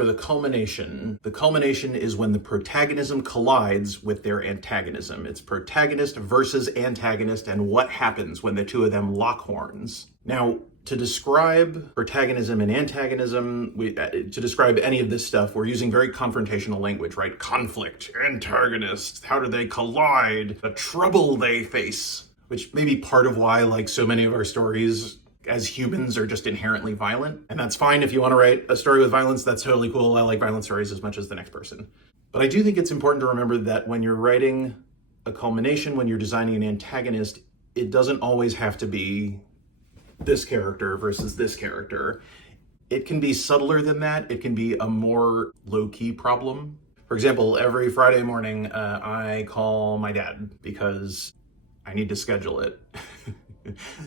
for the culmination is when the protagonism collides with their antagonism. It's protagonist versus antagonist and what happens when the two of them lock horns. Now, to describe protagonism and antagonism, to describe any of this stuff, we're using very confrontational language, right? Conflict, antagonist, how do they collide, the trouble they face, which may be part of why, like so many of our stories as humans are just inherently violent. And that's fine if you want to write a story with violence, that's totally cool. I like violent stories as much as the next person. But I do think it's important to remember that when you're writing a culmination, when you're designing an antagonist, it doesn't always have to be this character versus this character. It can be subtler than that. It can be a more low-key problem. For example, every Friday morning, I call my dad because I need to schedule it.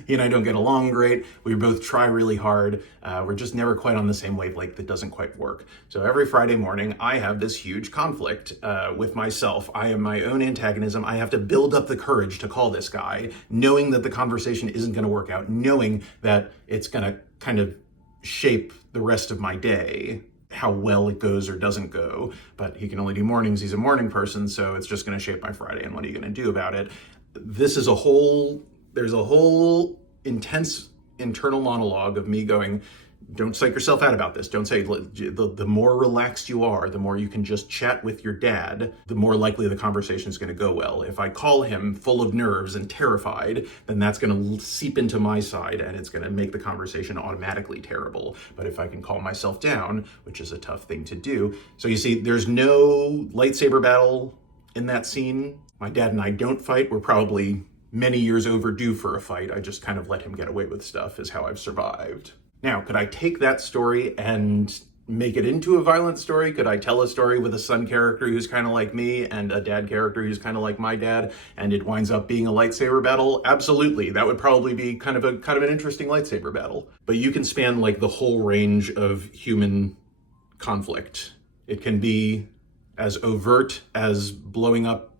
He and I don't get along great. We both try really hard. We're just never quite on the same wavelength. That doesn't quite work. So every Friday morning, I have this huge conflict with myself. I am my own antagonism. I have to build up the courage to call this guy, knowing that the conversation isn't going to work out, knowing that it's going to kind of shape the rest of my day, how well it goes or doesn't go. But he can only do mornings. He's a morning person, so it's just going to shape my Friday. And what are you going to do about it? There's a whole intense internal monologue of me going, don't psych yourself out about this. Don't say, the more relaxed you are, the more you can just chat with your dad, the more likely the conversation is going to go well. If I call him full of nerves and terrified, then that's going to seep into my side and it's going to make the conversation automatically terrible. But if I can calm myself down, which is a tough thing to do. So you see, there's no lightsaber battle in that scene. My dad and I don't fight. We're probably many years overdue for a fight. I just kind of let him get away with stuff is how I've survived. Now, could I take that story and make it into a violent story? Could I tell a story with a son character who's kind of like me and a dad character who's kind of like my dad, and it winds up being a lightsaber battle? Absolutely. That would probably be kind of an interesting lightsaber battle. But you can span like the whole range of human conflict. It can be as overt as blowing up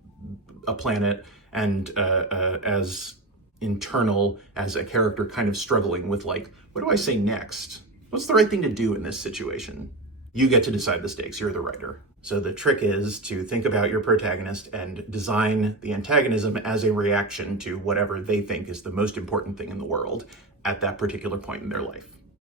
a planet and as internal as a character kind of struggling with like, what do I say next? What's the right thing to do in this situation? You get to decide the stakes. You're the writer. So the trick is to think about your protagonist and design the antagonism as a reaction to whatever they think is the most important thing in the world at that particular point in their life.